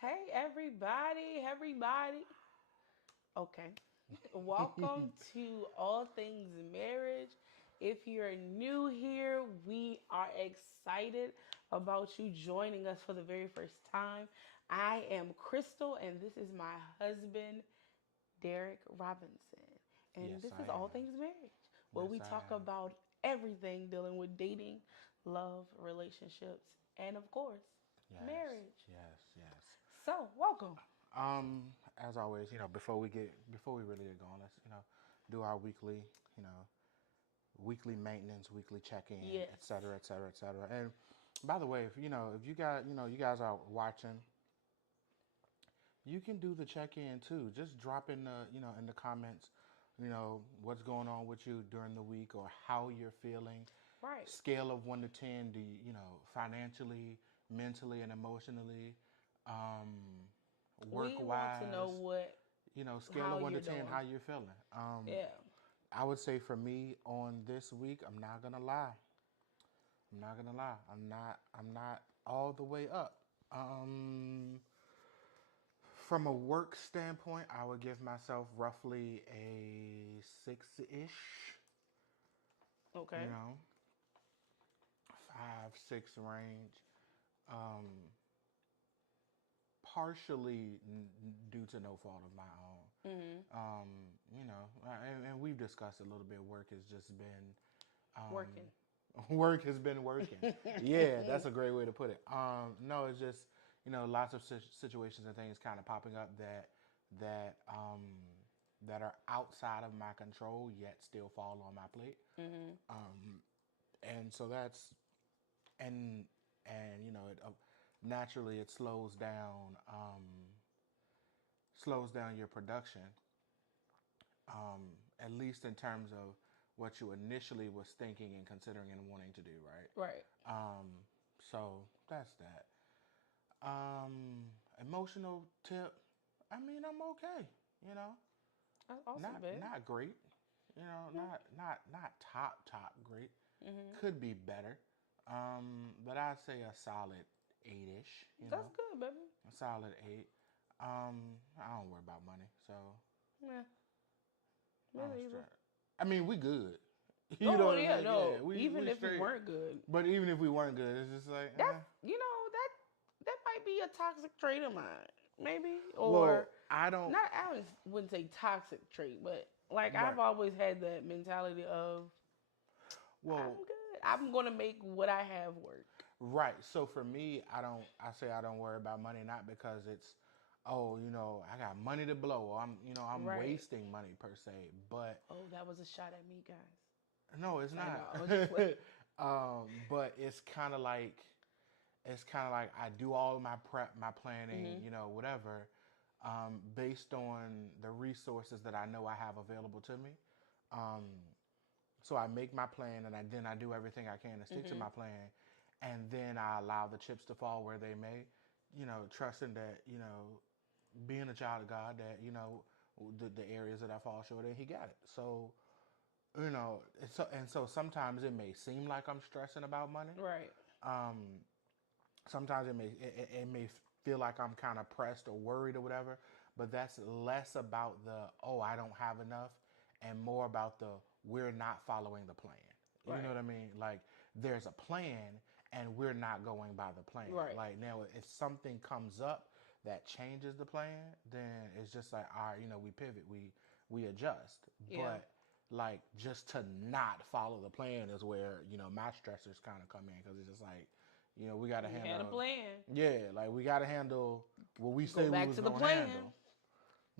Hey everybody. Okay. Welcome to All Things Marriage. If you're new here, we are excited about you joining us for the very first time. I am Crystal and this is my husband, Derek Robinson. And Yes, this I is All am. Things Marriage, where Yes, we I talk am. about everything dealing with dating, love, relationships, and of course, Yes, marriage. yes, yes. So, welcome. As always, before we really get going, let's do our weekly maintenance, weekly check-in, et Yes. cetera, et cetera, et cetera. And by the way, if you guys are watching, you can do the check-in too. Just drop in in the comments, what's going on with you during the week or how you're feeling. Right. Scale of 1 to 10, do financially, mentally, and emotionally, work We want to know wise, scale how of one to you're ten, how doing. you're feeling. Yeah. I would say for me on this week, I'm not gonna lie. I'm not gonna lie. I'm not all the way up. From a work standpoint, I would give myself roughly a 6-ish. You Okay. know, 5, 6 range. Um, Partially due to no fault of my own. And we've discussed a little bit. Work has just been, Working. work has been working. Yeah, that's a great way to put it. No, it's just, lots of situations and things kind of popping up that um, that are outside of my control, yet still fall on my plate. And so that's and it naturally it slows down your production, at least in terms of what you initially was thinking and considering and wanting to do, right? Right. So that's that. Emotional tip. I mean, I'm okay. You know, That's awesome, not babe. not great. Yeah. Not top great. Could be better. But I'd say a solid 8-ish. That's good, baby. A solid 8. I don't worry about money, so Yeah. Me I don't neither. stress. I mean, we good. You know Oh what I yeah, mean? Yeah, no. we Even if we straight. weren't good, But even if we weren't good, it's just like, that's that might be a toxic trait of mine, maybe, or well, I don't. not. Wouldn't say toxic trait, but like I've Right. always had that mentality of I'm Well, good. I'm gonna make what I have work. right. So for me, I don't. I say I don't worry about money, not because it's, oh, I got money to blow. Or I'm Right. wasting money per se. But Oh, that was a shot at me, guys. no, it's I not. know. I'm just like, But it's kind of like I do all of my prep, my planning, whatever, based on the resources that I know I have available to me. So I make my plan, and then I do everything I can to stick to my plan, and then I allow the chips to fall where they may, trusting that being a child of God, that the areas that I fall short in, He got it. So so sometimes it may seem like I'm stressing about money. right. Sometimes it may feel like I'm kind of pressed or worried or whatever, but that's less about the, oh, I don't have enough, and more about the, we're not following the plan. You know Right. what I mean? Like, there's a plan and we're not going by the plan. Right. Like, now if something comes up that changes the plan, then it's just like, all right, we pivot, we adjust. Yeah. But like, just to not follow the plan is where my stressors kind of come in, because it's just like, we got to You had a handle. plan. Yeah, like we got to handle what we Go say we back was to the gonna plan. handle.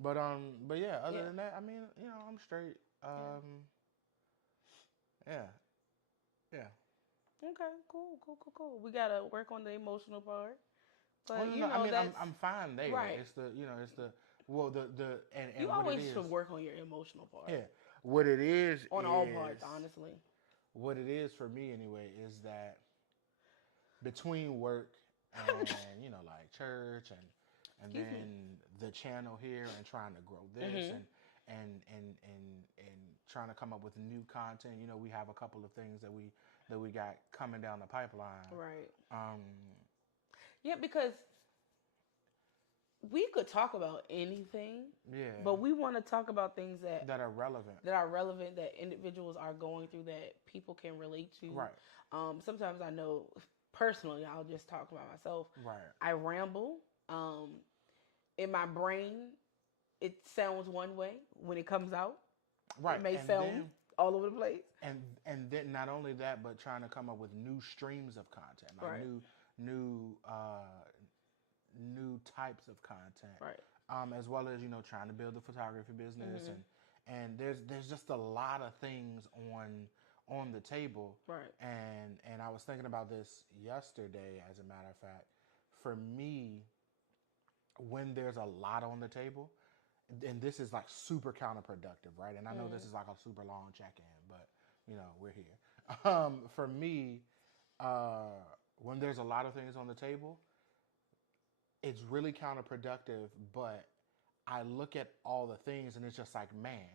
But yeah, other Yeah. than that, I mean, I'm straight. Yeah. Yeah, yeah. Okay. Cool. Cool. Cool. Cool. We gotta work on the emotional part, Oh but no, no. I mean, I'm that's I'm fine there. right. It's the well the You and what it always should is. work on your emotional part Yeah, what it on all parts, is honestly. what it is for me anyway is that between work and like church and Excuse me. then the channel here and trying to grow this Mhm. and trying to come up with new content. We have a couple of things that we got coming down the pipeline. Right. Yeah, because we could talk about anything, Yeah, but we want to talk about things that that are relevant. that are relevant, that individuals are going through, that people can relate to. Right, Sometimes I know personally, I'll just talk about myself. right, I ramble. In my brain, it sounds one way. When it comes out, it right. may sound all over the place. And then not only that, but trying to come up with new streams of content, like Right, new types of content, right. as well as trying to build the photography business, Hmm. and there's just a lot of things on the table, Right. and I was thinking about this yesterday, as a matter of fact. For me, when there's a lot on the table, and this is like super counterproductive, right? And I know this Hmm. is like a super long check-in, but we're here. For me, when there's a lot of things on the table, it's really counterproductive. But I look at all the things, and it's just like, man,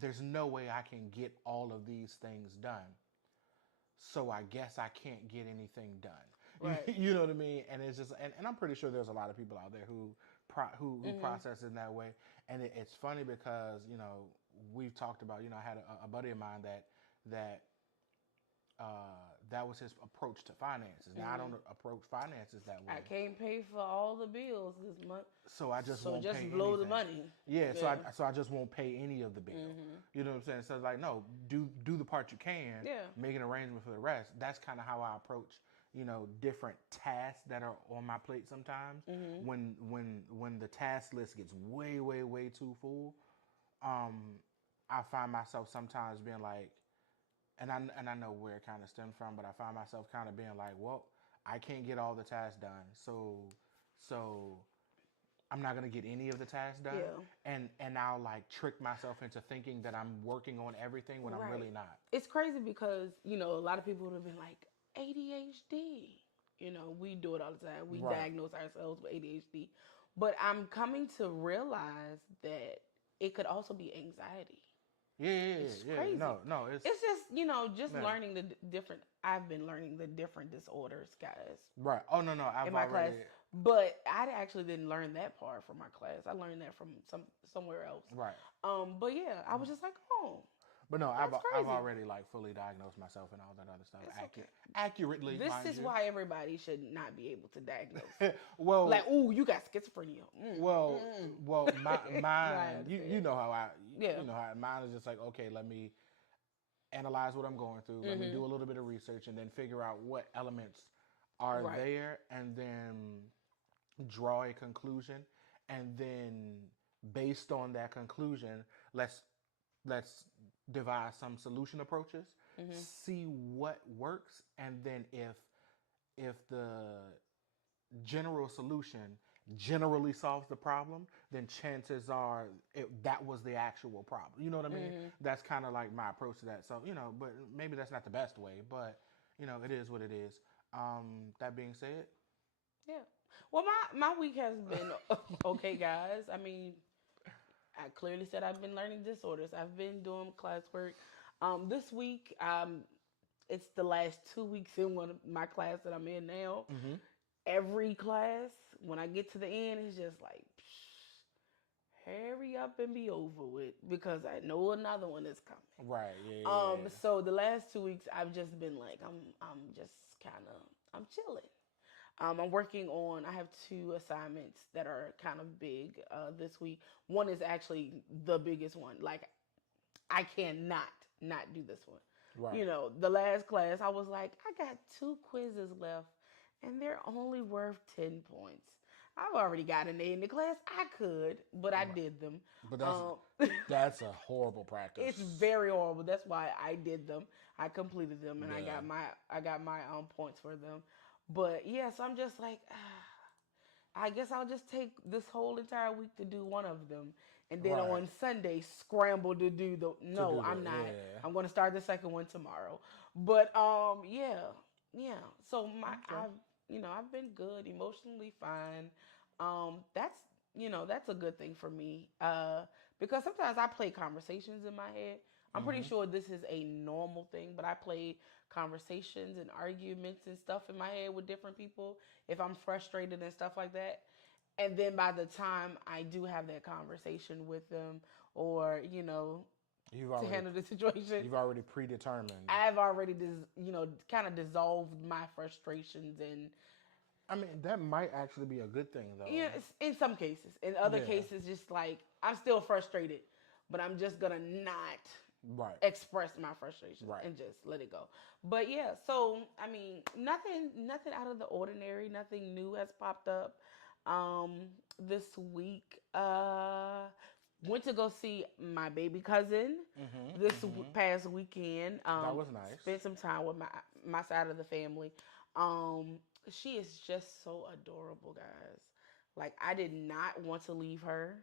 there's no way I can get all of these things done. So I guess I can't get anything done. Right. You know what I mean? And it's just, and I'm pretty sure there's a lot of people out there who Hmm. process in that way. And it's funny because we've talked about, I had a buddy of mine that that was his approach to finances. Now I Hmm. don't approach finances that way, I can't pay for all the bills this month, so I just so won't just pay blow the anything. money. Yeah, Yeah. so I just won't pay any of the bill. Hmm. You know what I'm saying? So it's like, no, do the part you can, Yeah. make an arrangement for the rest. That's kind of how I approach, different tasks that are on my plate sometimes. Hmm. When the task list gets way, way, way too full, um, I find myself sometimes being like, and I know where it kind of stems from, but I find myself kind of being like, well, I can't get all the tasks done, so I'm not gonna get any of the tasks done, Yeah. and I'll like trick myself into thinking that I'm working on everything when I'm Right. really not. It's crazy because, a lot of people would have been like, ADHD. We do it all the time. We Right. diagnose ourselves with ADHD. But I'm coming to realize that it could also be anxiety. Yeah, yeah, It's yeah, yeah. crazy. No, it's It's just, just man. learning the different, I've been learning the different disorders, guys, Right. Oh no, I've in my class. already But I actually didn't learn that part from my class. I learned that from somewhere else. right. But yeah, I was just like, oh, But no, that's I've crazy. already like fully diagnosed myself and all that other stuff. It's okay. Accurately, This mind is you. why everybody should not be able to diagnose. Well, Like, ooh, you got schizophrenia. well, well, I mine. You understand. know how Yeah. you know how mine is just like, okay, let me analyze what I'm going through. Let me Hmm. do a little bit of research and then figure out what elements are Right. there, and then draw a conclusion, and then based on that conclusion, let's devise some solution approaches, Hmm. see what works, and then if the general solution generally solves the problem, then chances are that was the actual problem. You know what I mean? Hmm. That's kind of like my approach to that. So, but maybe that's not the best way, but it is what it is. That being said, Yeah. Well, my week has been okay, guys. I mean, I clearly said I've been learning disorders. I've been doing classwork. This week, it's the last 2 weeks in one of my class that I'm in now. mm-hmm. Every class, when I get to the end, it's just like, hurry up and be over with because I know another one is coming. Right, yeah. So the last 2 weeks, I've just been like, I'm just kind of, I'm chilling. I'm working on, I have two assignments that are kind of big this week. One is actually the biggest one. Like, I cannot not do this one. Right. The last class, I was like, I got 2 quizzes left, and they're only worth 10 points. I've already got an A in the class. I could, but I Right. did them. But Um, that's a horrible practice. it's very horrible. That's why I did them. I completed them, and Yeah. I got my points for them. But yes, I'm just like, I guess I'll just take this whole entire week to do one of them, and then Right. on Sunday scramble to do the. No, do I'm the- not. yeah. I'm going to start the second one tomorrow. But yeah. So Okay. I've been good, emotionally fine. That's a good thing for me. Because sometimes I play conversations in my head. I'm pretty Mm-hmm. sure this is a normal thing, but I play conversations and arguments and stuff in my head with different people if I'm frustrated and stuff like that. And then by the time I do have that conversation with them, or You've to already handle the situation, you've already predetermined. I've already kind of dissolved my frustrations. And I mean, that might actually be a good thing, though. in some cases, in other Yeah. cases, just like I'm still frustrated, but I'm just gonna not Right. express my frustration Right. and just let it go. But yeah, so I mean, nothing out of the ordinary, nothing new has popped up um this week. Went to go see my baby cousin Mm-hmm. this Mm-hmm. past weekend. That was nice. Spent some time with my side of the family. Um she is just so adorable, guys. Like, I did not want to leave her.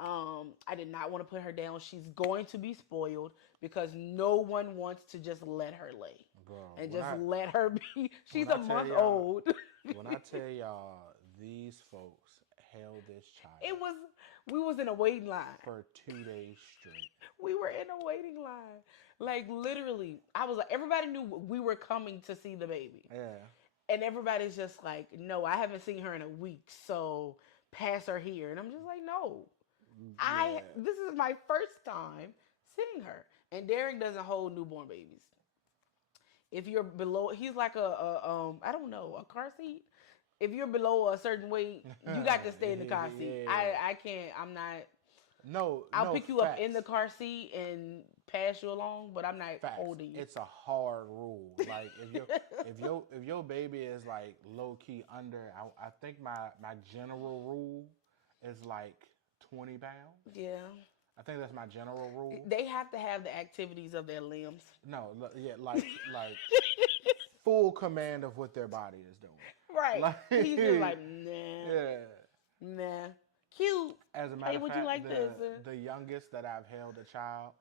I did not want to put her down. She's going to be spoiled because no one wants to just let her lay Girl, and when just I let her be. She's when I a tell month y'all old. when I tell y'all these folks held this child It was we was in a waiting line. for 2 days straight. We were in a waiting line. Like, literally, I was like, everybody knew we were coming to see the baby. Yeah. And everybody's just like, no, I haven't seen her in a week, so pass her here. And I'm just like, no. Yeah. This is my first time seeing her. And Derek doesn't hold newborn babies. If you're below, he's like I don't know, a car seat. If you're below a certain weight, you got to stay in the car seat. Yeah. I can't. I'm not. No, I'll no, pick you up in facts. the car seat and pass you along, but I'm not Facts. holding you. It's a hard rule. Like, if your baby is like low key under, I think my general rule is like 20 pounds. Yeah. I think that's my general rule. They have to have the activities of their limbs. No, yeah, like full command of what their body is doing. Right. Like, He's just like, nah, yeah. nah. Cute. As a matter Hey, of would fact, you like this? the youngest that I've held a child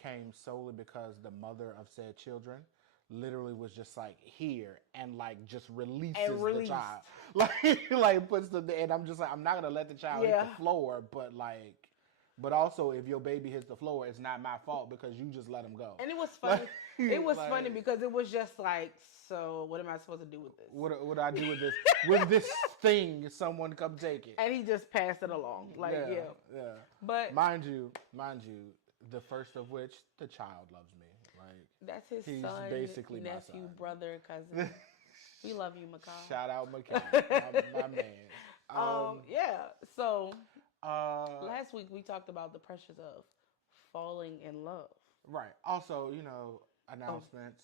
came solely because the mother of said children literally was just like here and like just releases the released. child, like puts the, and I'm just like, I'm not gonna let the child hit Yeah. the floor, but also if your baby hits the floor, it's not my fault because you just let him go. And it was funny. It was Like, funny because it was just like, so what am I supposed to do with this? What do I do with this? With this thing, someone come take it. And he just passed it along. Like, yeah. But Mind you, the first of which, the child loves me. Like, that's his he's son, basically my nephew, son. brother, cousin. We love you, Makai. Shout out McKay, my man. Yeah. So Uh, last week we talked about the pressures of falling in love. right. Also, announcements.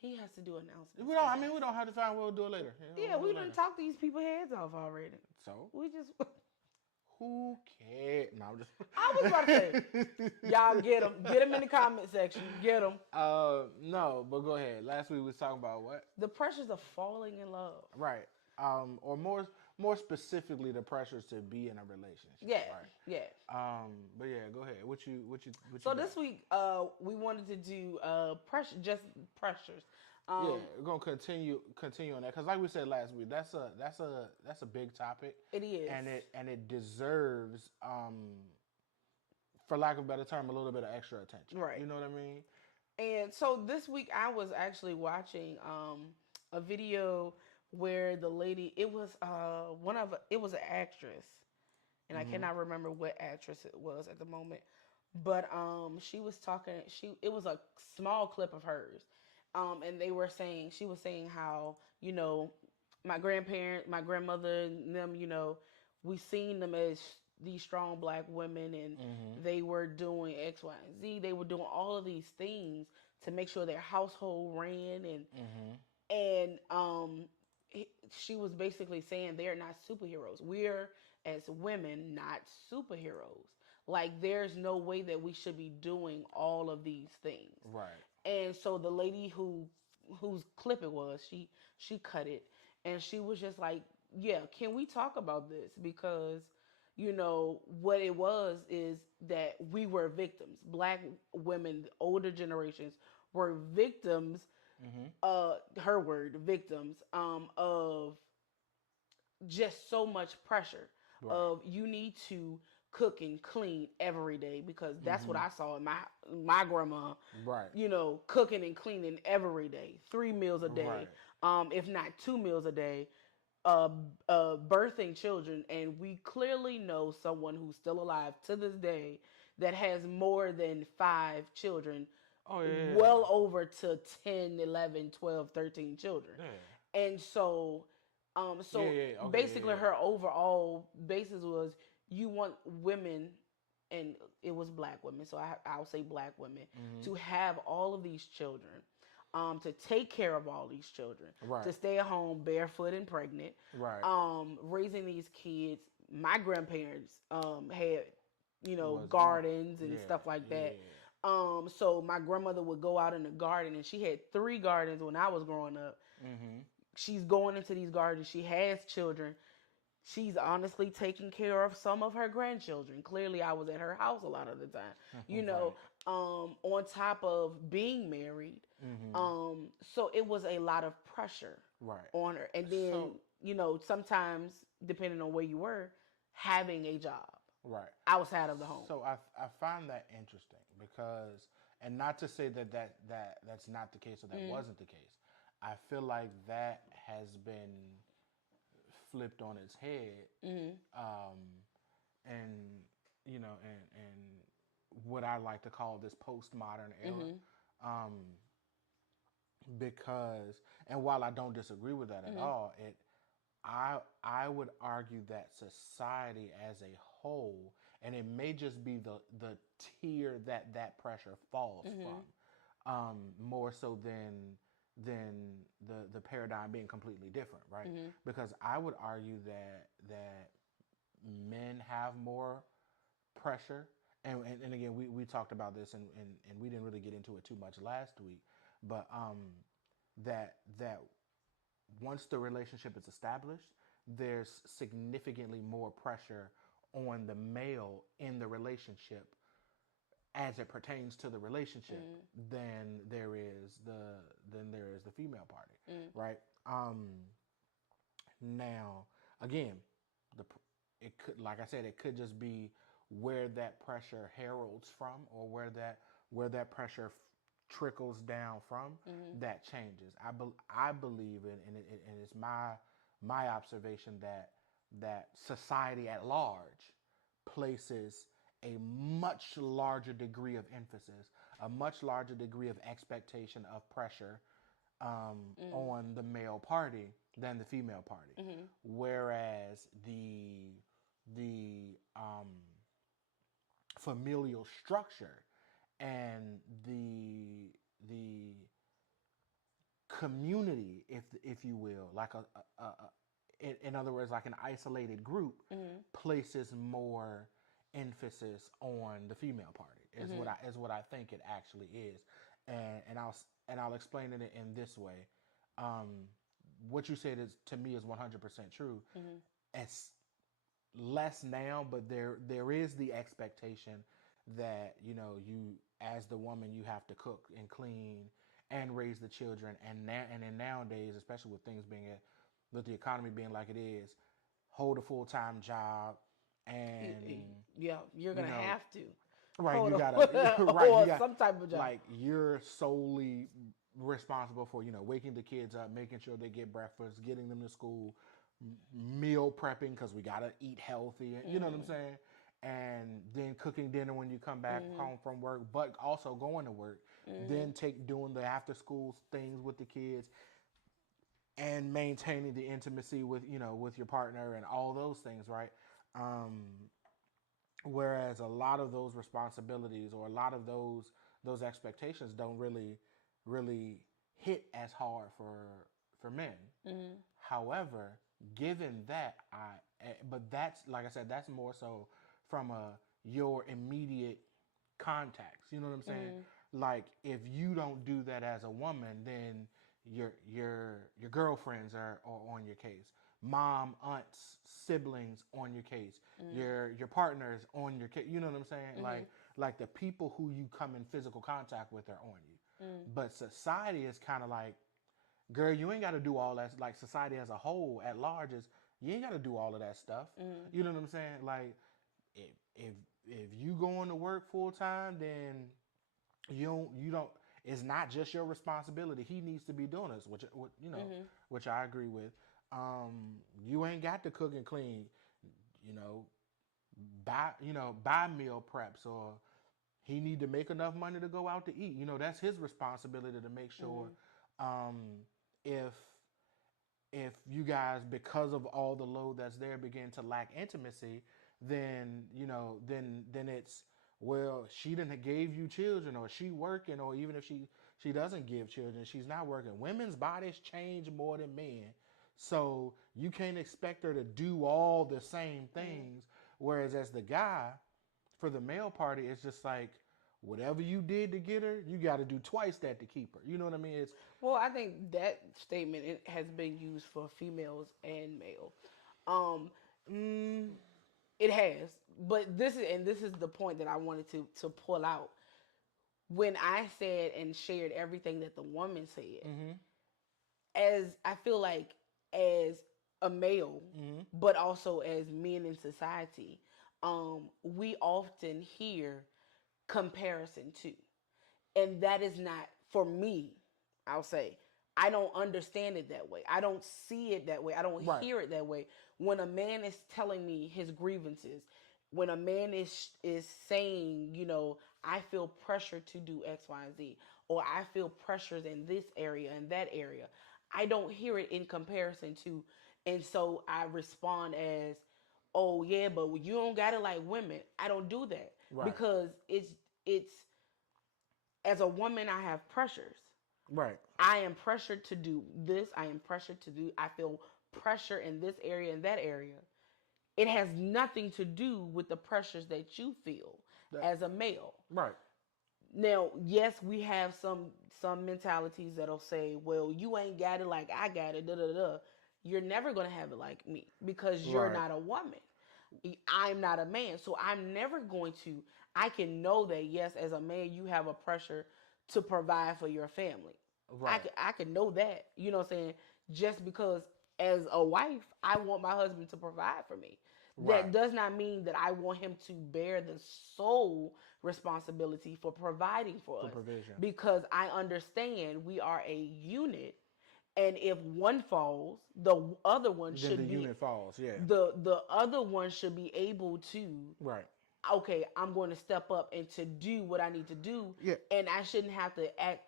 He has to do announcements. We don't. I mean, we don't have to find. We'll do it later. Yeah, we'll we do it done later. talked these people's heads off already. So We just, who cares? No, I'm just. I was about to say, y'all get them in the comment section, get them. No, but go ahead. Last week we was talking about what? The pressures of falling in love. Right. Or more specifically, the pressures to be in a relationship. Yeah, Right. yeah. But yeah, go ahead. What you So got? this week, we wanted to do pressures. Yeah, we're gonna continue on that because, like we said last week, that's a big topic. It is, and it deserves, for lack of a better term, a little bit of extra attention. Right. You know what I mean? And so this week I was actually watching a video where the lady, it was an actress, and I cannot remember what actress it was at the moment, but she was talking. It was a small clip of hers, and she was saying how my grandmother, and them, we seen them as these strong black women, and they were doing X, Y, and Z. They were doing all of these things to make sure their household ran, and she was basically saying they're not superheroes. We're, as women, not superheroes. Like, there's no way that we should be doing all of these things. Right. And so the lady whose clip it was, she cut it, and she was just like, yeah, can we talk about this? Because what it was is that we were victims. Black women, older generations, were victims. Her word, victims, of just so much pressure. Right. Of, you need to cook and clean every day, because that's what Mm-hmm. I saw in my grandma, Right. cooking and cleaning every day, 3 meals a day, Right. if not 2 meals a day, birthing children. And we clearly know someone who's still alive to this day that has more than 5 children, Oh yeah. well over to 10, 11, 12, 13 children. Yeah. And so, Yeah. so Yeah. Okay. basically, Yeah. her overall basis was, you want women, and it was black women, so I'll say black women, Yeah. Mm-hmm. to have all of these children, to take care of all these children, Right. to stay at home barefoot and pregnant, Right. raising these kids. My grandparents had, Was gardens and yeah. stuff like that. Yeah. So my grandmother would go out in the garden, and she had 3 gardens when I was growing up. Mm-hmm. She's going into these gardens. She has children. She's honestly taking care of some of her grandchildren. Clearly, I was at her house a lot of the time. Right. On top of being married, Mm-hmm. so it was a lot of pressure Right. on her. And then, So sometimes, depending on where you were, having a job right. outside of the home. So I find that interesting because, and not to say that's not the case or that wasn't the case. I feel like that has been flipped on its head, Mm-hmm. um, and and what I like to call this postmodern era, Mm-hmm. um, because, and while I don't disagree with that at Mm-hmm. all, I would argue that society as a whole, and it may just be the tier that pressure falls Mm-hmm. from, more so than the paradigm being completely different, right? Mm-hmm. Because I would argue that men have more pressure, and again we talked about this, and we didn't really get into it too much last week, but that once the relationship is established, there's significantly more pressure on the male in the relationship as it pertains to the relationship than there is the female party, Mm-hmm. right? Now, again, the it could, like I said, it could just be where that pressure heralds from, or where that pressure trickles down from, Mm-hmm. that changes. I believe and it's my observation that society at large places a much larger degree of emphasis, a much larger degree of expectation of pressure, on the male party than the female party. Mm-hmm. Whereas the familial structure and the community, if you will, like in other words, like an isolated group, Mm-hmm. places more emphasis on the female party. Is Mm-hmm. what I think it actually is, and I'll explain it in this way. Um, what you said is, to me, is 100% true. Mm-hmm. It's less now, but there is the expectation that you, as the woman, you have to cook and clean and raise the children, and then nowadays, especially with things being with the economy being like it is, hold a full-time job, and Yeah, you're gonna have to. right, Hold you on. gotta right, Or you got, some type of job. like, you're solely responsible for waking the kids up, making sure they get breakfast, getting them to school, meal prepping, because we gotta eat healthy, you know what I'm saying, and then cooking dinner when you come back home from work, but also going to work, then doing the after school things with the kids, and maintaining the intimacy with with your partner and all those things, right? Um, Whereas a lot of those responsibilities, or a lot of those expectations, don't really hit as hard for men. Mm-hmm. However, given that, but that's, like I said, that's more so from your immediate contacts. You know what I'm saying? Like, if you don't do that as a woman, then your girlfriends are on your case. Mom, aunts, siblings on your case. Your partners on your case. You know what I'm saying? Like the people who you come in physical contact with are on you. But society is kind of like, girl, you ain't got to do all that. Like, society as a whole, at large, is, you ain't got to do all of that stuff. You know what I'm saying? Like, if you going to work full time, then you don't. It's not just your responsibility. He needs to be doing this, Mm-hmm. which I agree with. You ain't got to cook and clean. You know, buy meal preps, or he need to make enough money to go out to eat. That's his responsibility to make sure. Mm-hmm. Um, if you guys, because of all the load that's there, begin to lack intimacy, then then it's, well, she didn't gave you children, or she working, or even if she doesn't give children, she's not working. Women's bodies change more than men, so you can't expect her to do all the same Mm-hmm. things. Whereas as the guy, for the male party, it's just like, whatever you did to get her, you got to do twice that to keep her. You know what I mean? It's Well, I think that statement it has been used for females and male. Um, mm, it has, but this is the point that I wanted to pull out. When I said and shared everything that the woman said, mm-hmm, as I feel like as a male, mm-hmm, but also as men in society, we often hear comparison too. And that is not for me. I'll say I don't understand it that way. I don't see it that way. I don't right, hear it that way. When a man is telling me his grievances, when a man is saying, I feel pressure to do X, Y, and Z, or I feel pressures in this area and that area, I don't hear it in comparison to, and so I respond as, oh yeah, but you don't got it like women. I don't do that right, because it's as a woman, I have pressures. right, I am pressured to do this. I am pressured to do, I feel pressure in this area and that area. It has nothing to do with the pressures that you feel that, as a male. right, Now, yes, we have some mentalities that'll say, well, you ain't got it like I got it, da da da. You're never gonna have it like me because you're right, not a woman. I'm not a man. So I'm never going to, I can know that, yes, as a man, you have a pressure to provide for your family. right, I can know that, you know what I'm saying? Just because as a wife, I want my husband to provide for me. right. That does not mean that I want him to bear the sole responsibility for providing for For us provision. because I understand we are a unit, and if one falls, the other one Then the should be unit falls. Yeah. the other one should be able to, Right. okay, I'm going to step up and to do what I need to do, Yeah. and I shouldn't have to act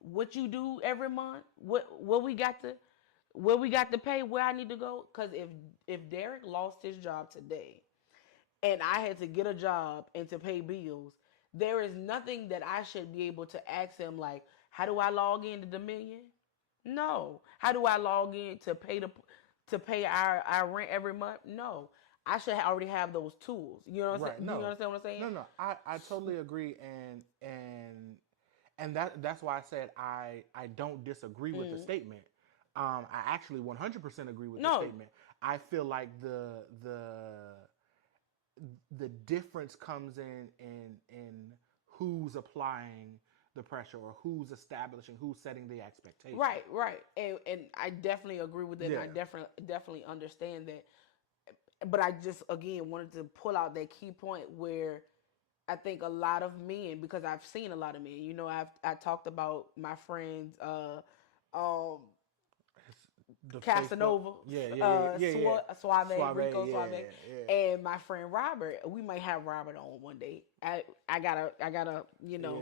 what you do every month, what we got to pay, where I need to go. Because if Derek lost his job today and I had to get a job and to pay bills, there is nothing that I should be able to ask him like, how do I log into Dominion? No. How do I log in to pay our rent every month? No. I should already have those tools. You know what I'm Right. saying? Do you No. understand what I'm saying? No. I totally agree, and that's why I said I don't disagree with the Mm. statement. I actually 100% agree with the No. statement. I feel like the difference comes in who's applying the pressure, or who's establishing, who's setting the expectation. Right, right. And I definitely agree with it, and Yeah. I definitely understand that. But I just again wanted to pull out that key point where I think a lot of men, because I've seen a lot of men, I talked about my friends um The Facebook. Casanova, Yeah. Suave, Rico Yeah. Suave, Yeah. and my friend Robert. We might have Robert on one day. I gotta Yeah.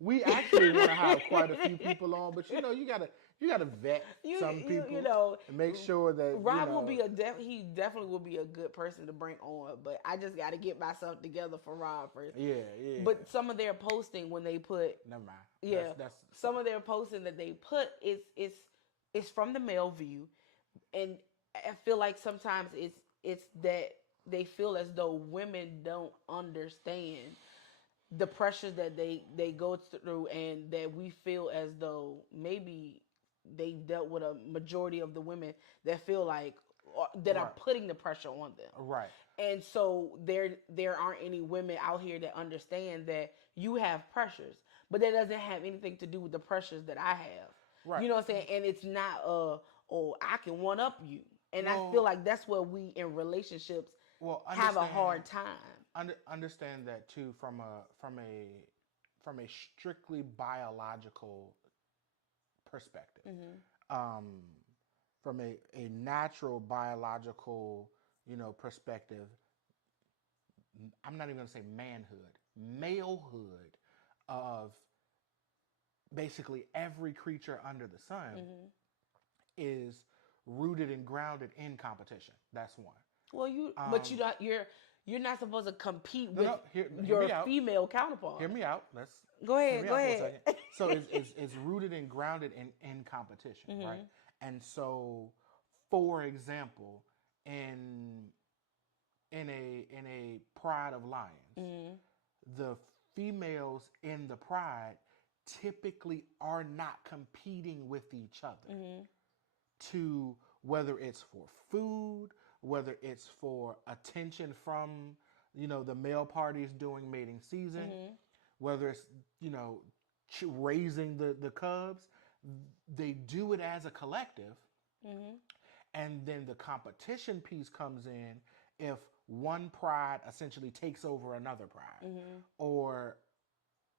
We actually want to have quite a few people on, but you gotta vet some people and make sure that Rob will be he definitely will be a good person to bring on, but I just got to get myself together for Rob first. Yeah. But some of their posting when they put, never mind. yeah, That's some of their posting that they put is from the male view, and I feel like sometimes it's that they feel as though women don't understand the pressures that they go through, and that we feel as though maybe they dealt with a majority of the women that feel like that are right. putting the pressure on them. Right. And so there aren't any women out here that understand that you have pressures, but that doesn't have anything to do with the pressures that I have. Right. You know what I'm saying? And it's not oh, I can one up you. And I No. feel like that's where we in relationships well, have a hard time. understand that too from a strictly biological perspective. Um, from a natural biological, perspective, I'm not even going to say manhood, malehood of basically every creature under the sun is rooted and grounded in competition. That's one. Well, but you're not supposed to compete with Hear your me out. female counterpart. Hear me out. Let's go hear ahead. me Go out ahead. for a second. So it's rooted and grounded in competition, right? And so, for example, in a pride of lions, the females in the pride typically are not competing with each other to whether it's for food, whether it's for attention from the male parties during mating season, whether it's raising the cubs. They do it as a collective, and then the competition piece comes in if one pride essentially takes over another pride, or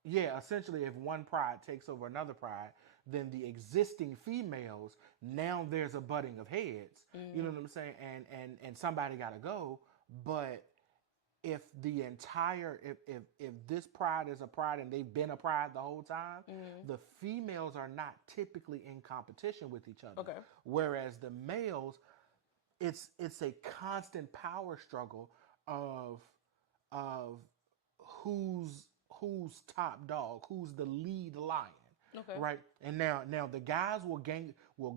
essentially if one pride takes over another pride, then the existing females, now there's a butting of heads. You know what I'm saying? And somebody got to go. But if the entire if this pride is a pride and they've been a pride the whole time, the females are not typically in competition with each other. Okay. Whereas the males, it's a constant power struggle of who's top dog, who's the lead lion. Okay. Right? And now the guys will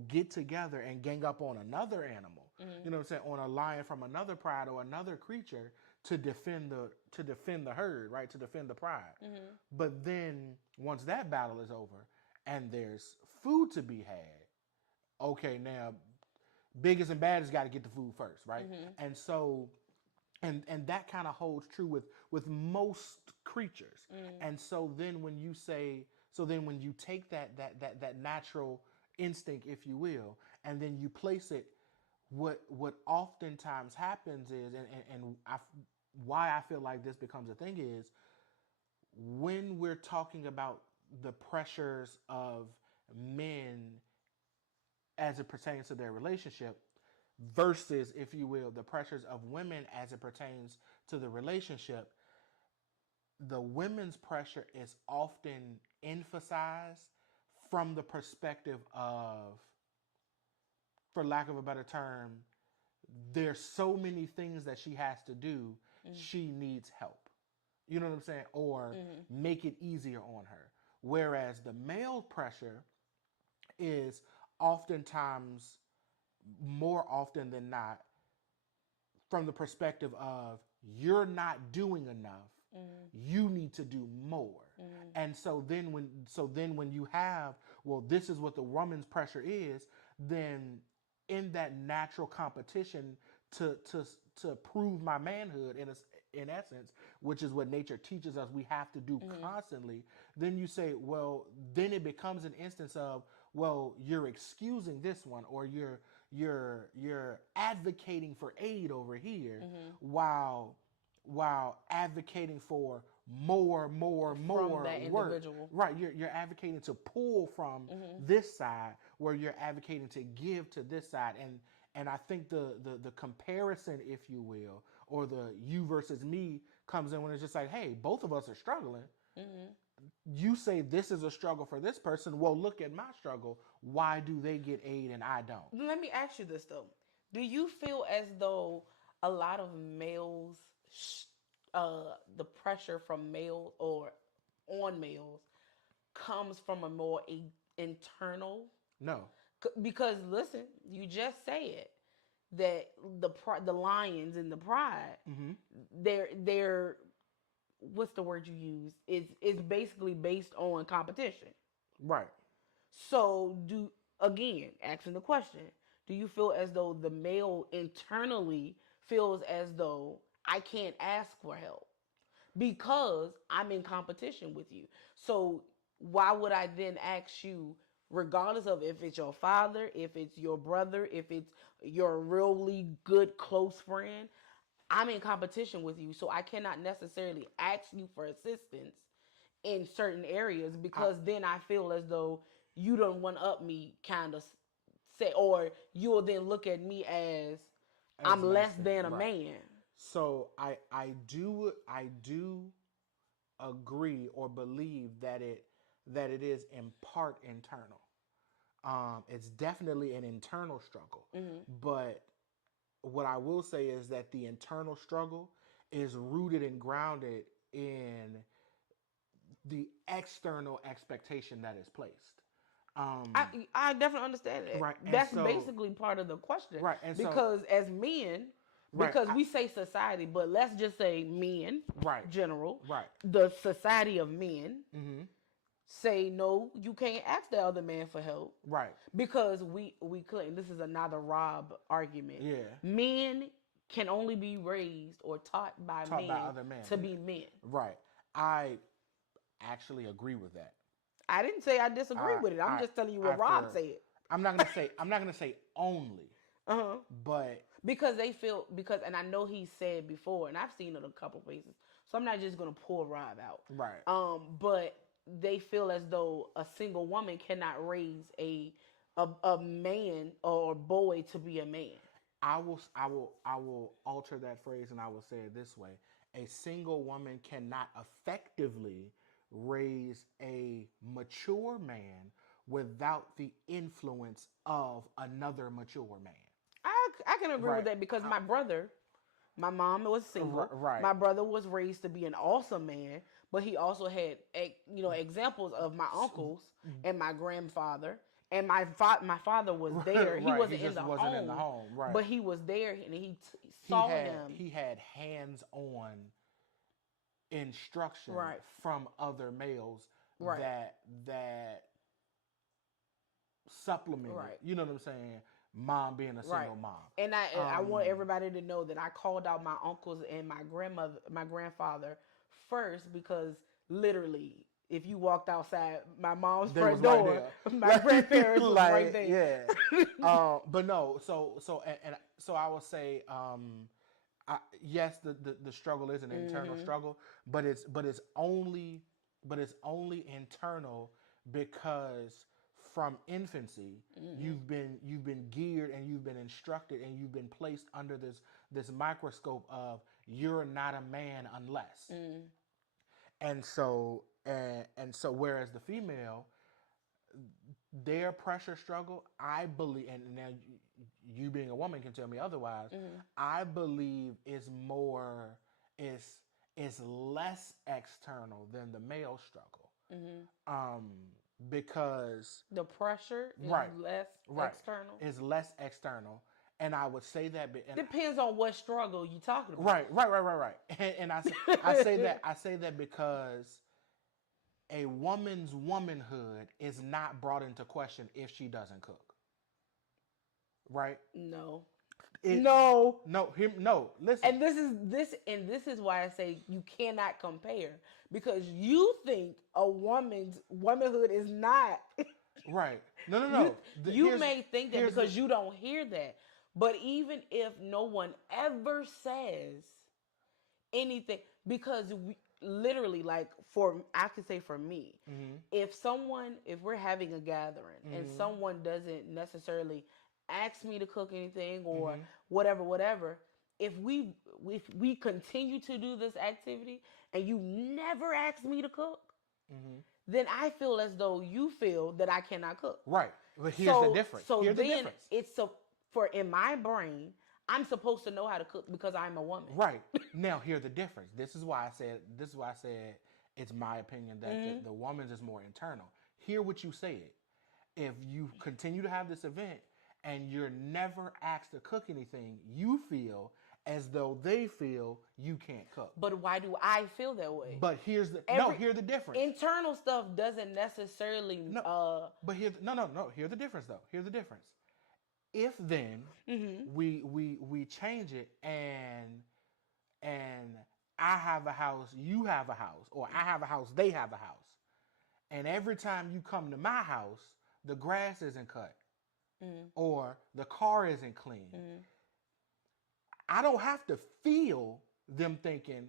get together and gang up on another animal. You know what I'm saying? On a lion from another pride or another creature to defend the herd, right? To defend the pride. But then once that battle is over and there's food to be had, okay, now biggest and baddest got to get the food first, right? And so and that kind of holds true with most creatures. And so then when you take that natural instinct, if you will, and then you place it, what oftentimes happens is, why I feel like this becomes a thing is, when we're talking about the pressures of men as it pertains to their relationship versus, if you will, the pressures of women as it pertains to the relationship, the women's pressure is often emphasized from the perspective of, for lack of a better term, there's so many things that she has to do, she needs help. You know what I'm saying? Or make it easier on her. Whereas the male pressure is oftentimes, more often than not, from the perspective of, you're not doing enough, you need to do more. And so then when you have, well, this is what the woman's pressure is, then in that natural competition to prove my manhood, in essence, which is what nature teaches us we have to do constantly, then you say, well, then it becomes an instance of, well, you're excusing this one, or you're advocating for aid over here, while advocating for more from that work. individual. Right, you're advocating to pull from this side, where you're advocating to give to this side. And I think the comparison, if you will, or the you versus me comes in when it's just like, hey, both of us are struggling. You say this is a struggle for this person. Well, look at my struggle. Why do they get aid and I don't? Let me ask you this though: do you feel as though a lot of males, the pressure from males or on males, comes from a more internal? No. Because listen, you just said that the lions in the pride, they're what's the word you use? It's basically based on competition. Right. So asking the question, do you feel as though the male internally feels as though I can't ask for help because I'm in competition with you? So why would I then ask you, regardless of if it's your father, if it's your brother, if it's your really good close friend? I'm in competition with you, so I cannot necessarily ask you for assistance in certain areas I, because then I feel as though you don't one up me, kind of say, or you will then look at me as as I'm less less than, than a right. man. So I do agree or believe that it is in part internal. It's definitely an internal struggle, Hmm. but what I will say is that the internal struggle is rooted and grounded in the external expectation that is placed. I Um, I definitely understand that. right, and That's so basically part of the question right, and so because as men, right, because we say society, but let's just say men, right, general, right, the society of men hmm say no, you can't ask the other man for help right, because we couldn't. This is another Rob argument. yeah, Men can only be raised or taught by taught by men other men, to be men. right. I actually agree with that. I didn't say I disagree I with it. I'm I just telling you I what Rob for said. I'm not gonna say only, Uh huh. but Because they feel because, and I know he said before, and I've seen it a couple places, so I'm not just gonna pull Rob out. right. But they feel as though a single woman cannot raise a man or boy to be a man. I will alter that phrase and I will say it this way. A single woman cannot effectively raise a mature man without the influence of another mature man. I can agree with Right. that because I, my brother, my mom was single. right. My brother was raised to be an awesome man, but he also had examples of my uncles and my grandfather. And my father was there. He Right. He wasn't in just the wasn't in the home, home. Right. but he was there and he saw him. He had hands on instruction Right, from other males right, that supplemented. right, You know what I'm saying? Mom being a right. single mom. And I want everybody to know that I called out my uncles and my grandfather first because literally, if you walked outside my mom's They was front right door, there. my grandparents was right Like there. yeah. But no. And so I will say, yes, the struggle is an internal Hmm. struggle, but it's only internal because from infancy Hmm. you've been geared and you've been instructed and you've been placed under this microscope of you're not a man unless. Hmm. And so whereas the female, their pressure struggle, I believe, and now you being a woman can tell me otherwise, Hmm. I believe is is less external than the male struggle. Hmm. Um, because The pressure is right, less right, external. is less external, and I would say that, and Depends on what struggle you talking about. right, and I say that because a woman's womanhood is not brought into question if she doesn't cook, right? No. It No. no him no listen And this is why I say you cannot compare because you think a woman's womanhood is not. right you no you may think that here's the because you don't hear that. But even if no one ever says anything because literally like for I could say for me, mm-hmm, if we're having a gathering and mm-hmm, someone doesn't necessarily ask me to cook anything or mm-hmm, whatever, if we continue to do this activity and you never ask me to cook, mm-hmm. then I feel as though you feel that I cannot cook. Right, but here's the So difference so here's the then difference it's so for in my brain, I'm supposed to know how to cook because I'm a woman. right now here's the difference. This is why I said it's my opinion that Hmm. the woman's is more internal. Hear what you said. If you continue to have this event and you're never asked to cook anything, you feel as though they feel you can't cook. But why do I feel that way? But here's the difference. Internal stuff doesn't necessarily No, but here's the difference though. Here's the difference. If then hmm we change it and I have a house, you have a house, or I have a house, they have a house, and every time you come to my house, the grass isn't cut hmm or the car isn't clean. hmm I don't have to feel them thinking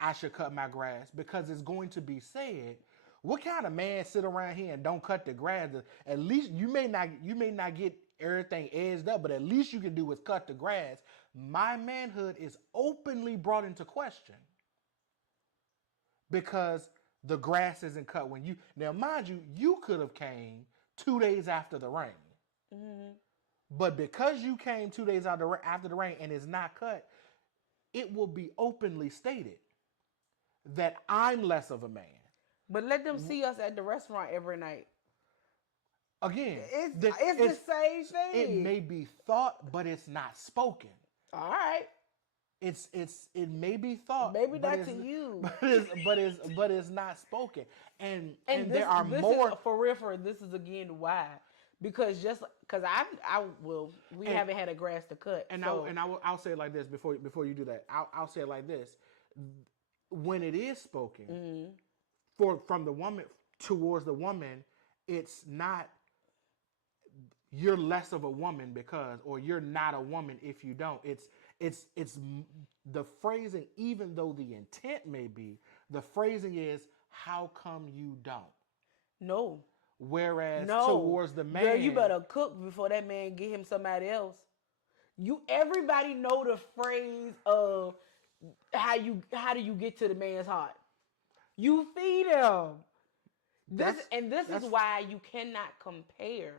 I should cut my grass because it's going to be said. What kind of man sit around here and don't cut the grass? At least you may not get everything edged up, but at least you can do is cut the grass. My manhood is openly brought into question because the grass isn't cut when you now mind you, you could have came 2 days after the rain. Mm-hmm. But because you came 2 days after the rain and it's not cut, it will be openly stated that I'm less of a man. But let them see us at the restaurant every night. Again, It's the same thing. It may be thought, but it's not spoken. All right. It may be thought, maybe not to you, but it's not spoken. And this, there are this more is, for real. This is again why, because we haven't had a grass to cut. And so. I'll say it like this before you do that. I'll say it like this: when it is spoken, from the woman towards the woman, it's not you're less of a woman because, or you're not a woman if you don't. It's the phrasing, even though the intent may be, the phrasing is, how come you don't? No. Whereas towards the man, girl, you better cook before that man get him somebody else. Everybody know the phrase of how do you get to the man's heart? You feed him. This is why you cannot compare.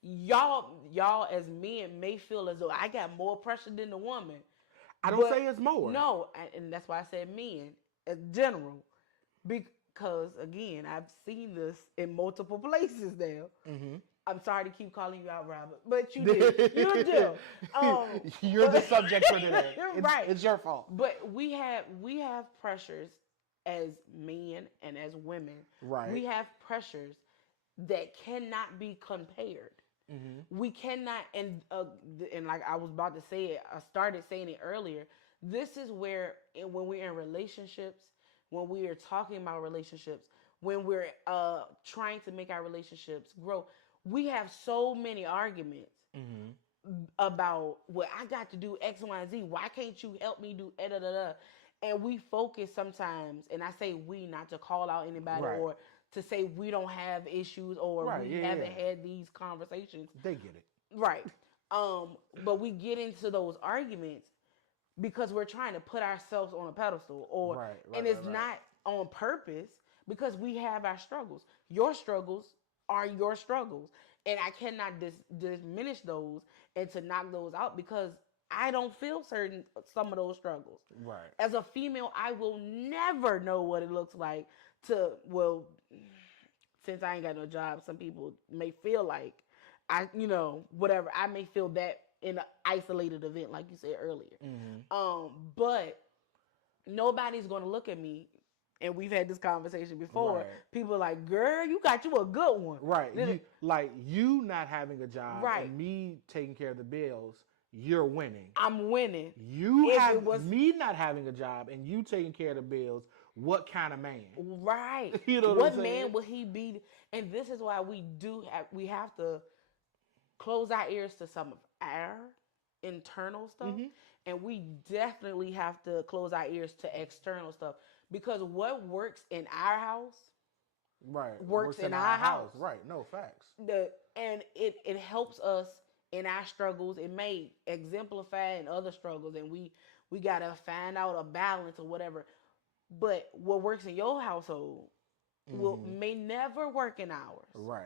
Y'all as men may feel as though I got more pressure than the woman. I don't say it's more. No, and that's why I said men in general. Because again, I've seen this in multiple places now. Mm-hmm. I'm sorry to keep calling you out, Robert, but you did. You do. You're the subject for today. Right. It's your fault. But we have pressures as men and as women. Right. We have pressures that cannot be compared. Mm-hmm. We cannot, and like I was about to say it, I started saying it earlier. This is where, when we're in relationships, when we are talking about relationships, when we're trying to make our relationships grow, we have so many arguments about, well, I got to do X, Y, and Z. Why can't you help me do da da da? And we focus sometimes, and I say we, not to call out anybody or to say we don't have issues or we haven't had these conversations. They get it. Right. But we get into those arguments because we're trying to put ourselves on a pedestal, and it's not on purpose, because we have our struggles. Your struggles are your struggles, and I cannot diminish those and to knock those out, because I don't feel some of those struggles. Right. As a female, I will never know what it looks like since I ain't got no job, some people may feel like whatever. I may feel that in an isolated event, like you said earlier. Mm-hmm. But nobody's going to look at me, and we've had this conversation before. Right. People are like, girl, you got a good one. Right. You not having a job and me taking care of the bills, you're winning. I'm winning. Me not having a job and you taking care of the bills, what kind of man? Right. You know what man will he be? And this is why we have to close our ears to some of our internal stuff. Mm-hmm. And we definitely have to close our ears to external stuff. Because what works in our house works in our house. Right. No, facts. And it helps us in our struggles. It may exemplify in other struggles, and we got to find out a balance or whatever. But what works in your household may never work in ours. Right.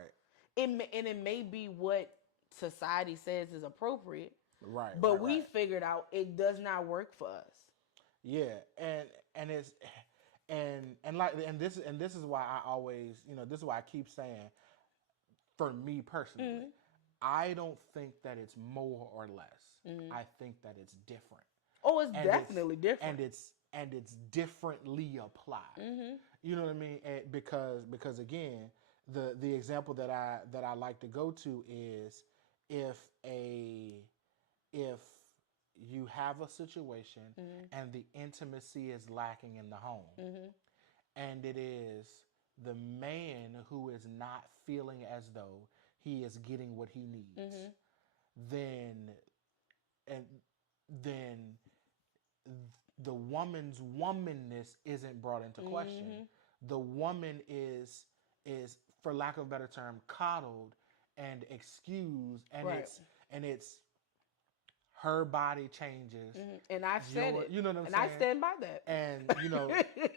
It may be what society says is appropriate. Right. But we figured out it does not work for us. Yeah, and this is why I always, this is why I keep saying, for me personally, I don't think that it's more or less. I think that it's different. Oh, it's definitely different. And it's differently applied. You know what I mean? And because again, the example that I like to go to is if you have a situation and the intimacy is lacking in the home, and it is the man who is not feeling as though he is getting what he needs, then the woman's womanness isn't brought into question. The woman is, for lack of a better term, coddled and excused, and Right. it's her body changes. And I've said it. You know what I'm and saying? I stand by that. And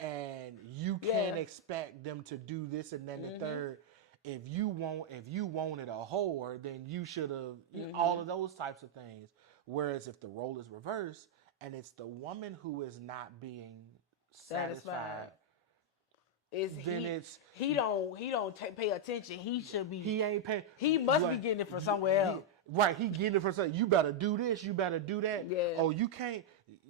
and you can't expect them to do this and then the third. If you wanted a whore, then you should have all of those types of things. Whereas if the role is reversed and it's the woman who is not being satisfied, then he don't pay attention. He should be. he ain't paying. He must be getting it from somewhere else. Right, he getting it from something. You better do this. You better do that. Yeah. Oh, you can't.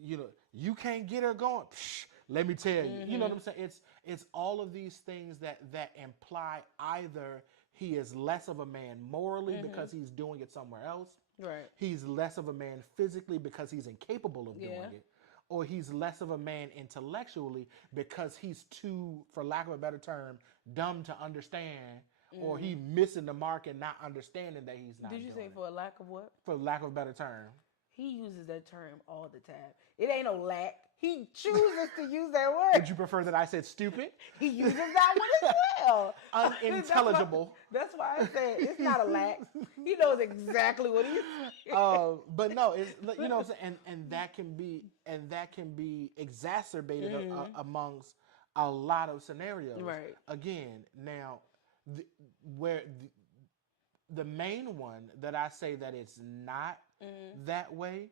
You can't get her going. Psh, let me tell you. You know what I'm saying? It's all of these things that imply either he is less of a man morally because he's doing it somewhere else. Right. He's less of a man physically because he's incapable of doing it. Or he's less of a man intellectually because he's too, for lack of a better term, dumb to understand. Or he missing the mark and not understanding that he's not. Did you say for a lack of what? For lack of a better term. He uses that term all the time. It ain't no lack. He chooses to use that word. Would you prefer that I said stupid? He uses that one as well. Unintelligible. That's why I said it's not a lack. He knows exactly what he's but no, it's, you know what I'm saying, and that can be exacerbated amongst a lot of scenarios. Right. Again, now where the main one that I say that it's not that way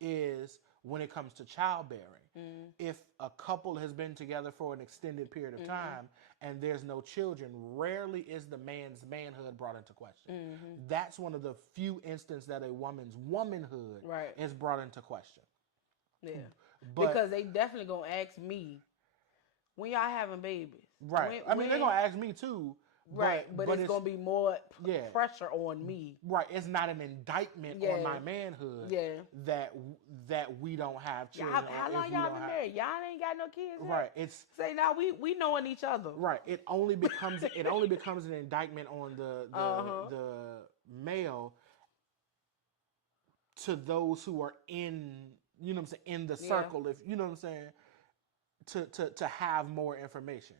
is when it comes to childbearing. If a couple has been together for an extended period of time and there's no children, rarely is the man's manhood brought into question. That's one of the few instances that a woman's womanhood is brought into question. Yeah. Because they definitely gonna ask me, when y'all having babies? Right. I mean, they're gonna ask me too. Right, but it's going to be more pressure on me. Right, it's not an indictment on my manhood that we don't have children. How long y'all been married? Y'all ain't got no kids yet? Right, it's say now we knowing each other. Right, it only becomes an indictment on the male to those who are in, you know what I'm saying, in the circle. If you know what I'm saying, to have more information.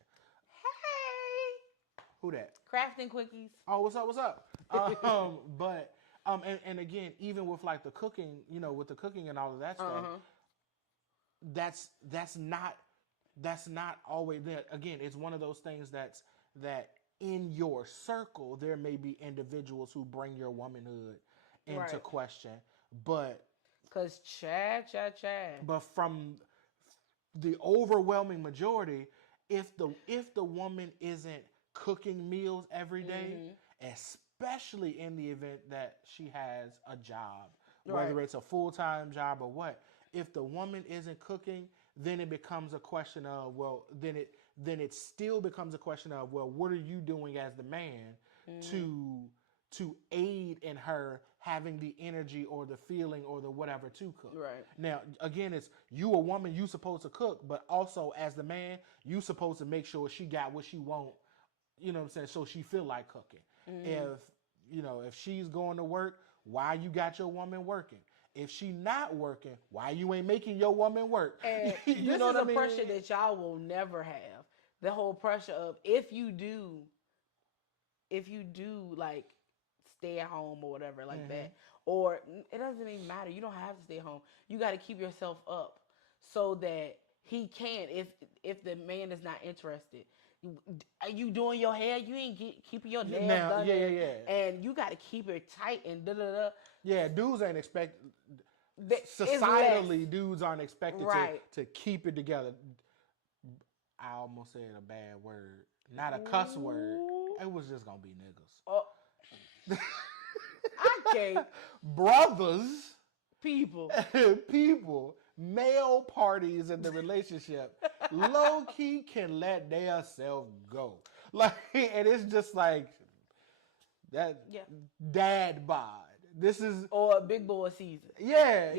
Who that? Crafting Quickies. Oh, what's up? And again, even with like the cooking, with the cooking and all of that stuff, that's not always that. Again, it's one of those things that in your circle there may be individuals who bring your womanhood into question, but because Chad. But from the overwhelming majority, if the woman isn't cooking meals every day, especially in the event that she has a job, whether it's a full-time job or what, if the woman isn't cooking, then it becomes a question of, then it still becomes a question of, well, what are you doing as the man to aid in her having the energy or the feeling or the whatever to cook. Right. Now, again, it's you a woman, you supposed to cook, but also as the man, you supposed to make sure she got what she want. You know what I'm saying? So she feel like cooking. If she's going to work, why you got your woman working? If she not working, why you ain't making your woman work? And you this know is what a I mean? pressure that y'all will never have. The whole pressure of if you do like stay at home or whatever like that, or it doesn't even matter. You don't have to stay home. You got to keep yourself up so that he can. If the man is not interested. Are you doing your hair? You ain't keeping your nails done. Yeah. And you got to keep it tight and da-da-da. Yeah, dudes ain't expect. Societally, dudes aren't expected to keep it together. I almost said a bad word. Not a cuss word. It was just going to be niggas. Oh. I can't. Brothers. People. Male parties in the relationship low key can let their self go. Like, and it's just like that dad bod. This is or big boy season. Yeah.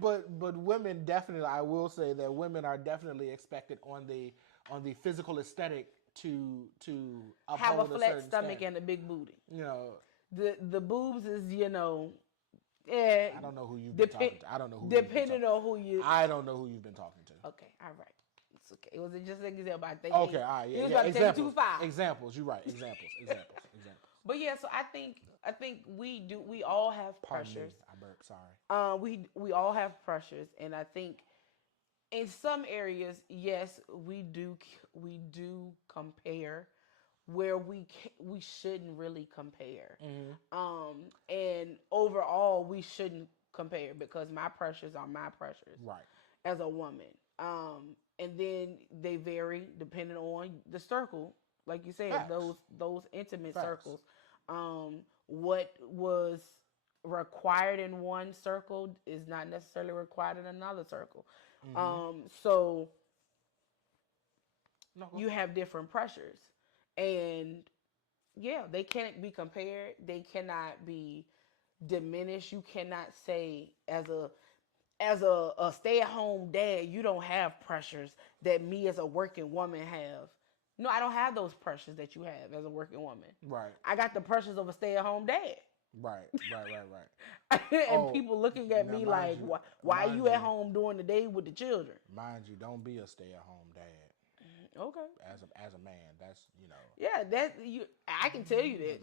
But women definitely, I will say that women are definitely expected on the physical aesthetic to have a flat certain stomach standard. and a big booty. The boobs is Yeah, I don't know who you've been depend talking to. I don't know who you've been depending talking. on who you. I don't know who you've been talking to. Okay, all right. It's okay. It was just an example. I think Okay, all right, he yeah, was yeah. about to take it too Examples, far. examples. You're right. Examples, examples. But yeah, so I think we do. We all have Pardon me, pressures. I burp. Sorry. We all have pressures, and I think in some areas, yes, we do compare where we shouldn't really compare. Mm-hmm. And overall, we shouldn't compare because my pressures are my pressures Right. as a woman. And then they vary depending on the circle, like you said, Facts. those intimate Facts. circles. What was required in one circle is not necessarily required in another circle. Mm-hmm. So No. you have different pressures, and yeah, they can't be compared. They cannot be diminished. You cannot say as a stay at home dad, you don't have pressures that me as a working woman have. No, I don't have those pressures that you have as a working woman. Right. I got the pressures of a stay at home dad. Right. Right. And Oh, people looking at now me mind like, you, why are mind you at you, home during the day with the children? mind you, don't be a stay-at-home dad. Okay. As a man, that's Yeah, that you. I can tell you that.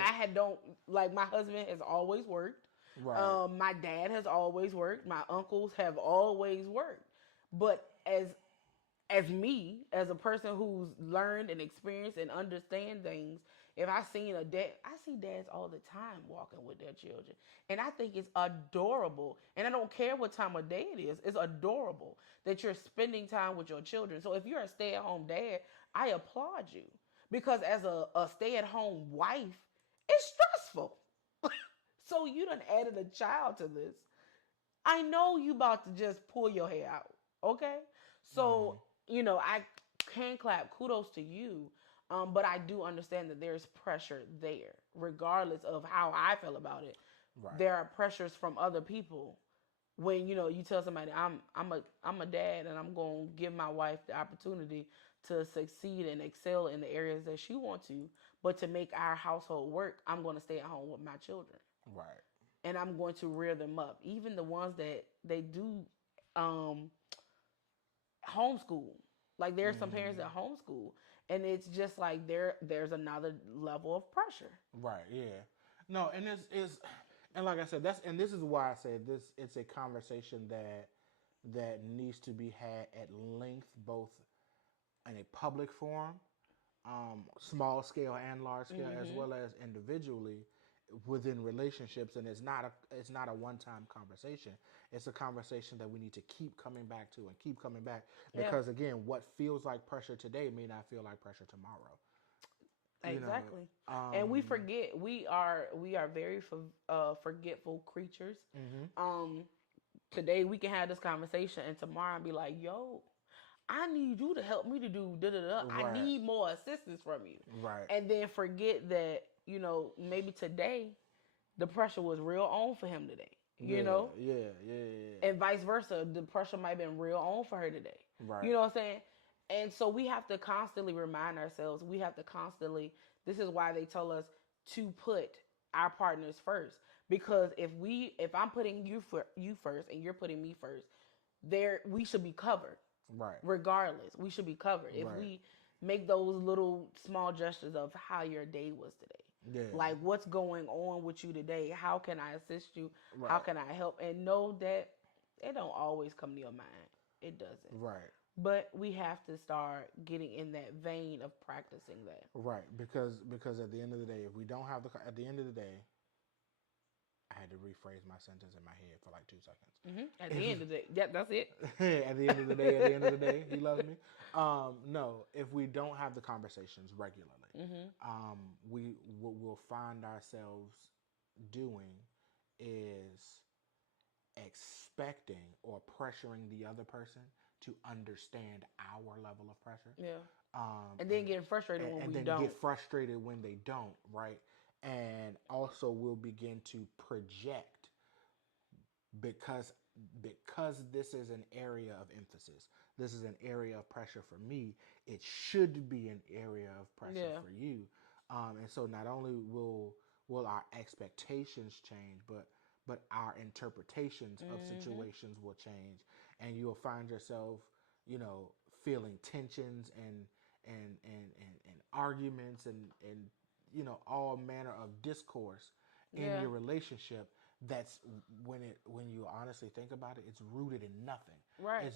I had don't like my husband has always worked. right. My dad has always worked. My uncles have always worked. But as me, as a person who's learned and experienced and understand things, if I seen a dad, I see dads all the time walking with their children, and I think it's adorable. And I don't care what time of day it is; it's adorable that you're spending time with your children. So if you're a stay-at-home dad, I applaud you because as a stay-at-home wife, it's stressful. So you done added a child to this. I know you about to just pull your hair out. Okay? Mm-hmm. So, I can clap kudos to you. But I do understand that there's pressure there, regardless of how I feel about it. Right. There are pressures from other people when you tell somebody I'm a dad and I'm gonna give my wife the opportunity to succeed and excel in the areas that she wants to, but to make our household work, I'm gonna stay at home with my children Right. and I'm going to rear them up. Even the ones that they do um, homeschool. Like there's some parents Mm-hmm. that homeschool, and it's just like there's another level of pressure. Right. Yeah. No, and and like I said, this is why I said this. It's a conversation that needs to be had at length, both in a public forum, small scale and large scale, as Hmm. well as individually within relationships. And it's not a one time conversation. It's a conversation that we need to keep coming back to and keep coming back Yeah, because again, what feels like pressure today may not feel like pressure tomorrow. You know, exactly. And we um, forget we are very forgetful creatures. hmm Um, Today we can have this conversation, and tomorrow I'll be like, "Yo, I need you to help me to do da da da. I right, need more assistance from you," right, and then forget that maybe today the pressure was real on for him today. You yeah, know, yeah, yeah, yeah, and vice versa, the pressure might have been real on for her today. right, You know what I'm saying? And so we have to constantly remind ourselves. We have to constantly. This is why they tell us to put our partners first. Because if I'm putting you first and you're putting me first, we should be covered. right, Regardless, we should be covered if right, we make those little small gestures of how your day was today. yeah, Like what's going on with you today? How can I assist you? How right, can I help? And know that it don't always come to your mind. It doesn't. right, But we have to start getting in that vein of practicing that. right. Because at the end of the day, if we don't have at the end of the day, I had to rephrase my sentence in my head for like 2 seconds. At the end of the day, yeah, that's it. At the end of the day, at the end of the day, he loves me. No, if we don't have the conversations regularly, Hmm. we what we'll find ourselves doing is expecting or pressuring the other person to understand our level of pressure, Yeah, um, and and then getting frustrated when and we then don't. get frustrated when they don't, right? And also we'll begin to project because this is an area of emphasis. This is an area of pressure for me. It should be an area of pressure Yeah, for you. And so not only will our expectations change, but our interpretations of situations will change, and you'll find yourself, feeling tensions and arguments and all manner of discourse in Yeah. your relationship. That's when you honestly think about it, it's rooted in nothing. Right.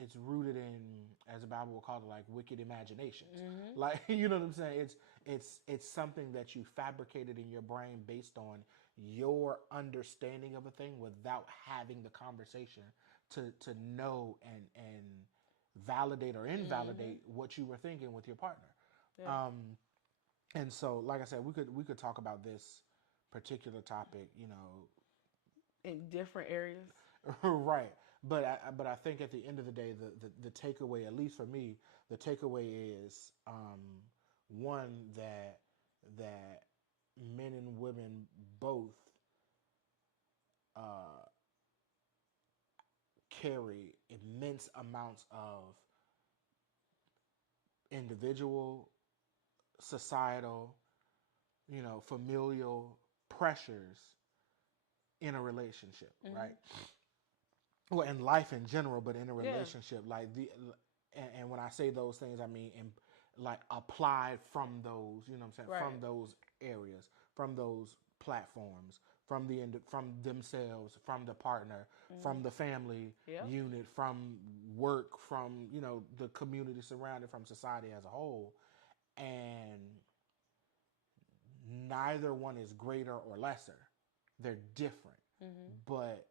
It's rooted in, as the Bible will call it, like wicked imaginations. Mm-hmm. Like, you know what I'm saying? It's something that you fabricated in your brain based on your understanding of a thing without having the conversation to know and validate or invalidate what you were thinking with your partner. Yeah. And so, like I said, we could talk about this particular topic, In different areas. right. But I think at the end of the day, the takeaway, at least for me, the takeaway is one that men and women both uh, carry immense amounts of individual, societal, familial pressures in a relationship, right? Well, in life in general, but in a Yeah. relationship, like and when I say those things, I mean like applied from those, you know what I'm saying, Right. from those areas, from those platforms, from themselves, from the partner, from the family Yep. unit, from work, from the community surrounded, from society as a whole, and neither one is greater or lesser. They're different, but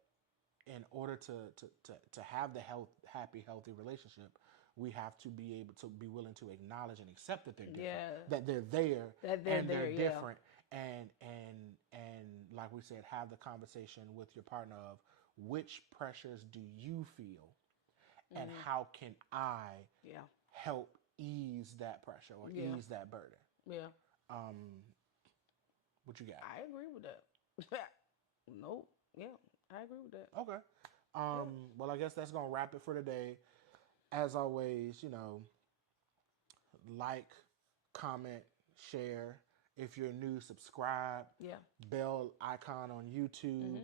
in order to have the happy, healthy relationship, we have to be able to be willing to acknowledge and accept that they're different, Yeah. that they're there, That they're and there, they're yeah. different, and like we said, have the conversation with your partner of which pressures do you feel, and how can I Yeah. help ease that pressure or Yeah. ease that burden. Yeah. What you got? I agree with that. Nope. Yeah. I agree with that. Okay. Well, I guess that's gonna wrap it for today. As always, like, comment, share. If you're new, subscribe. Yeah. Bell icon on YouTube.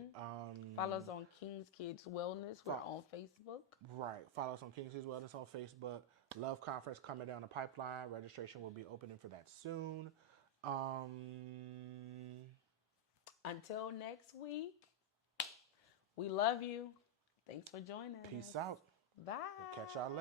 Follow us on King's Kids Wellness. We're on Facebook. Right. Follow us on King's Kids Wellness on Facebook. Love Conference coming down the pipeline. Registration will be opening for that soon. Until next week, we love you. Thanks for joining us. Peace out. Bye. We'll catch y'all later.